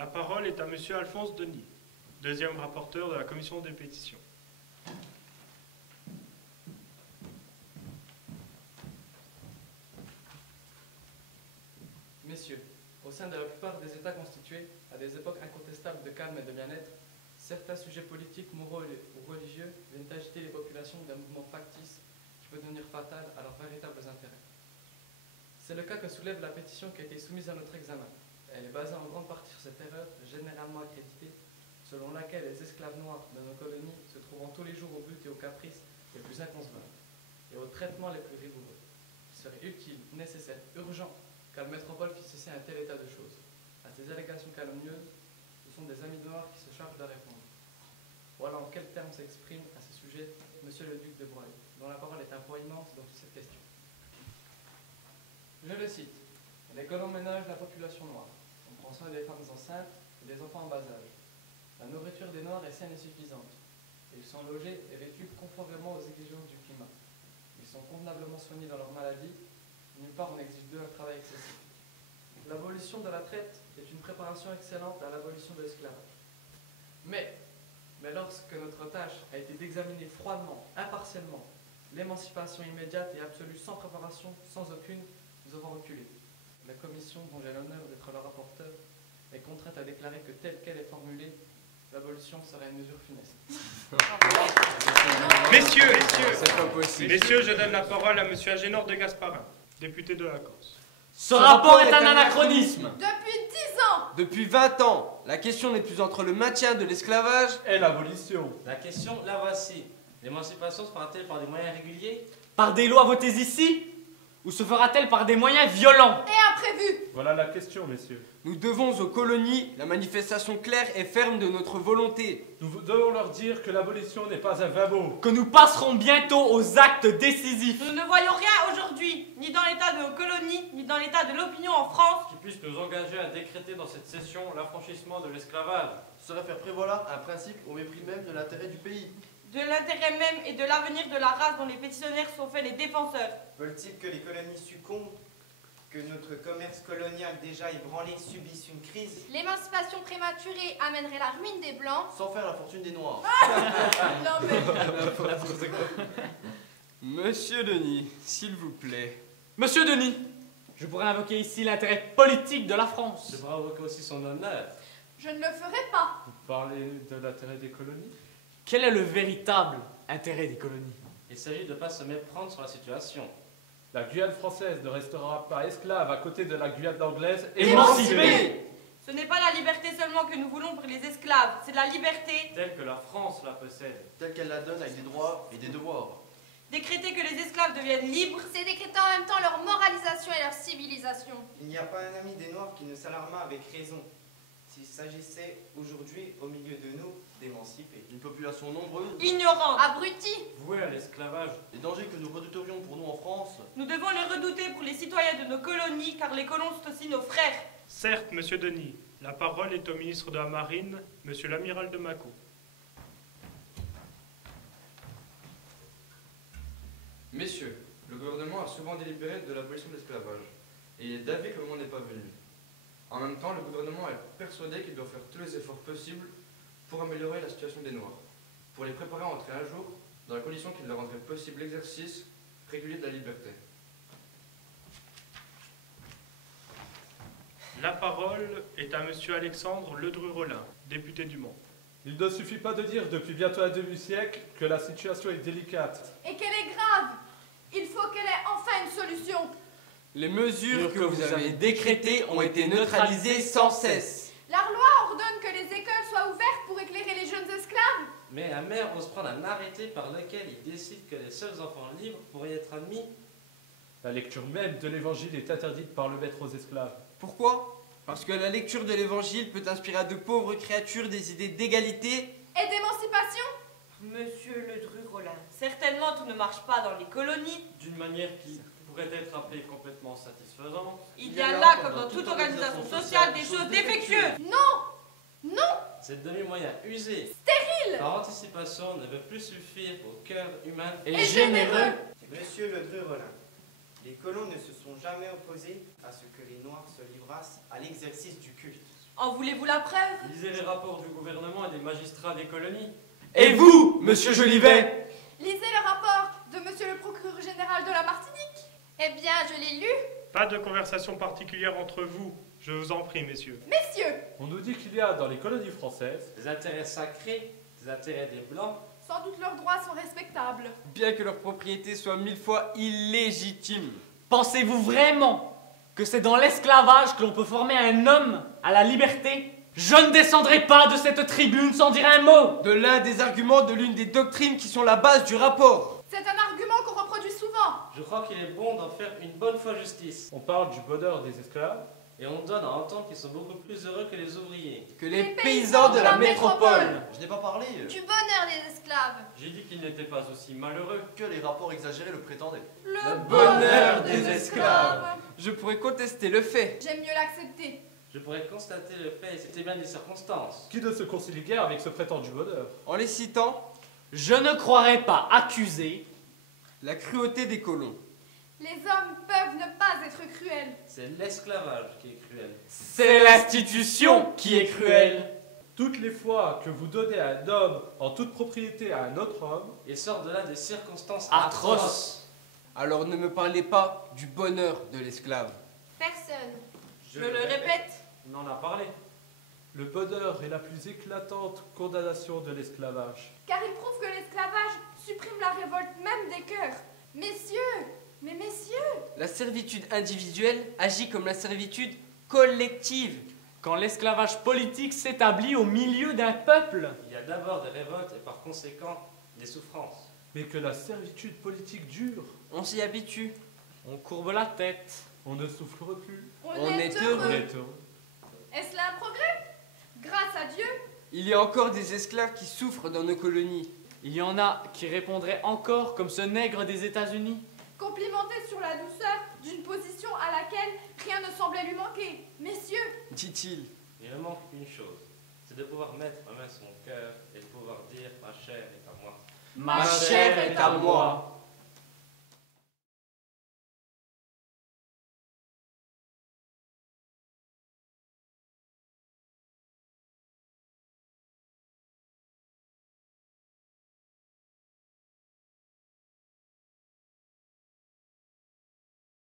La parole est à Monsieur Alphonse Denis, deuxième rapporteur de la Commission des pétitions. Messieurs, au sein de la plupart des États constitués, à des époques incontestables de calme et de bien-être, certains sujets politiques, moraux ou religieux viennent agiter les populations d'un mouvement factice qui peut devenir fatal à leurs véritables intérêts. C'est le cas que soulève la pétition qui a été soumise à notre examen. Elle est basée en grande partie sur cette erreur, généralement accréditée, selon laquelle les esclaves noirs de nos colonies se trouvant tous les jours au but et aux caprices les plus inconcevables et aux traitements les plus rigoureux. Il serait utile, nécessaire, urgent que la métropole fît cesser un tel état de choses. À ces allégations calomnieuses, ce sont des amis noirs qui se chargent de répondre. Voilà en quels termes s'exprime à ce sujet Monsieur le Duc de Broglie, dont la parole est immense dans toute cette question. Je le cite. Les colons ménagent la population noire. On prend soin des femmes enceintes et des enfants en bas âge. La nourriture des Noirs est saine et suffisante. Ils sont logés et vêtus conformément aux exigences du climat. Ils sont convenablement soignés dans leur maladie. Nulle part on exige d'eux un travail excessif. L'abolition de la traite est une préparation excellente à l'abolition de l'esclavage. Mais lorsque notre tâche a été d'examiner froidement, impartialement, l'émancipation immédiate et absolue sans préparation, sans aucune, nous avons reculé. La commission, dont j'ai l'honneur d'être le rapporteur, est contrainte à déclarer que telle qu'elle est formulée, l'abolition serait une mesure funeste. Messieurs, je donne la parole à Monsieur Agénor de Gasparin, député de la Corse. Ce rapport est un anachronisme. Depuis 10 ans. Depuis 20 ans, la question n'est plus entre le maintien de l'esclavage et l'abolition. La question, la voici. L'émancipation se fera-t-elle par des moyens réguliers? Par des lois votées ici? Ou se fera-t-elle par des moyens violents et imprévus? Voilà la question, messieurs. Nous devons aux colonies la manifestation claire et ferme de notre volonté. Nous devons leur dire que l'abolition n'est pas un vain mot. Que nous passerons bientôt aux actes décisifs. Nous ne voyons rien aujourd'hui, ni dans l'état de nos colonies, ni dans l'état de l'opinion en France, qui puisse nous engager à décréter dans cette session l'affranchissement de l'esclavage. Ce serait faire prévaloir un principe au mépris même de l'intérêt du pays. De l'intérêt même et de l'avenir de la race dont les pétitionnaires sont faits les défenseurs. Veulent-ils que les colonies succombent? Que notre commerce colonial déjà ébranlé subisse une crise? L'émancipation prématurée amènerait la ruine des Blancs. Sans faire la fortune des Noirs. Non mais... Monsieur Denis, s'il vous plaît. Monsieur Denis, je pourrais invoquer ici l'intérêt politique de la France. Je pourrais invoquer aussi son honneur. Je ne le ferai pas. Vous parlez de l'intérêt des colonies? Quel est le véritable intérêt des colonies? Il s'agit de ne pas se méprendre sur la situation. La Guyane française ne restera pas esclave à côté de la Guyane anglaise émancipée. Ce n'est pas la liberté seulement que nous voulons pour les esclaves, c'est la liberté telle que la France la possède. Telle qu'elle la donne avec des droits et des devoirs. Décréter que les esclaves deviennent libres, c'est décréter en même temps leur moralisation et leur civilisation. Il n'y a pas un ami des Noirs qui ne s'alarma avec raison s'il s'agissait aujourd'hui au milieu de nous d'émanciper une population nombreuse, ignorante, abrutie, vouée à l'esclavage. Les dangers que nous redouterions pour nous en France, nous devons les redouter pour les citoyens de nos colonies, car les colons sont aussi nos frères. Certes, Monsieur Denis, la parole est au ministre de la Marine, Monsieur l'amiral de Mâcon. Messieurs, le gouvernement a souvent délibéré de l'abolition de l'esclavage, et il est d'avis que le moment n'est pas venu. En même temps, le gouvernement est persuadé qu'il doit faire tous les efforts possibles pour améliorer la situation des Noirs, pour les préparer à entrer un jour dans la condition qu'il leur rendrait possible l'exercice régulier de la liberté. La parole est à Monsieur Alexandre Ledru-Rollin, député du Mans. Il ne suffit pas de dire depuis bientôt un demi-siècle que la situation est délicate. Et qu'elle est grave. Il faut qu'elle ait enfin une solution. Les mesures que vous avez décrétées ont été neutralisées sans cesse. La loi ordonne que les écoles soient ouvertes pour éclairer les jeunes esclaves. Mais un maire ose prendre un arrêté par lequel il décide que les seuls enfants libres pourraient être admis. La lecture même de l'évangile est interdite par le maître aux esclaves. Pourquoi? Parce que la lecture de l'évangile peut inspirer à de pauvres créatures des idées d'égalité et d'émancipation. Monsieur Ledru-Rollin, certainement tout ne marche pas dans les colonies. D'une manière qui pourrait être appelée complètement satisfaisante. Il y a là, comme dans toute organisation sociale, des choses défectueuses. Non! Non! Cette demi-moyen usé, stérile, par anticipation, ne veut plus suffire au cœur humain et généreux. Monsieur Ledru-Rollin, les colons ne se sont jamais opposés à ce que les Noirs se livrassent à l'exercice du culte. En voulez-vous la preuve? Lisez les rapports du gouvernement et des magistrats des colonies. Et vous, monsieur Jolivet? Lisez le rapport de monsieur le procureur général de la Martinique. Eh bien, je l'ai lu. Pas de conversation particulière entre vous, je vous en prie, messieurs. Messieurs, On nous dit qu'il y a dans les colonies françaises Des intérêts sacrés, des intérêts des Blancs. sans doute leurs droits sont respectables. Bien que leur propriété soit 1000 fois illégitime. Pensez-vous vraiment que c'est dans l'esclavage que l'on peut former un homme à la liberté? Je ne descendrai pas de cette tribune sans dire un mot. De l'un des arguments de l'une des doctrines qui sont la base du rapport. C'est un argument qu'on reproduit souvent. Je crois qu'il est bon d'en faire une bonne fois justice. On parle du bonheur des esclaves. Et on donne à entendre qu'ils sont beaucoup plus heureux que les ouvriers. Que les paysans de la métropole. Je n'ai pas parlé. Du bonheur des esclaves. J'ai dit qu'ils n'étaient pas aussi malheureux. Que les rapports exagérés le prétendaient. Le bonheur des esclaves. Je pourrais contester le fait. J'aime mieux l'accepter. Je pourrais constater le fait, et c'était bien des circonstances. Qui ne se concilie guère avec ce prétendu bonheur. En les citant, Je ne croirais pas accuser la cruauté des colons. Les hommes peuvent ne pas être cruels. C'est l'esclavage qui est cruel. c'est l'institution qui est cruelle. Toutes les fois que vous donnez un homme en toute propriété à un autre homme, Et sort de là des circonstances Atroce. Alors ne me parlez pas du bonheur de l'esclave. Personne. Je le répète. On en a parlé. le bonheur est la plus éclatante condamnation de l'esclavage. Car il prouve que l'esclavage supprime la révolte même des cœurs. Messieurs, mais messieurs, La servitude individuelle agit comme la servitude collective. Quand l'esclavage politique s'établit au milieu d'un peuple. Il y a d'abord des révoltes et par conséquent des souffrances. Mais que la servitude politique dure, On s'y habitue. On courbe la tête. on ne souffre plus. on est heureux. heureux. Est-ce là un progrès? Grâce à Dieu, Il y a encore des esclaves qui souffrent dans nos colonies. Il y en a qui répondraient encore comme ce nègre des États-Unis. complimenté sur la douceur d'une position à laquelle rien ne semblait lui manquer. Messieurs, Dit-il. Il me manque une chose, c'est de pouvoir mettre ma main sur mon cœur et de pouvoir dire ma chair est à moi. Ma chair est à moi.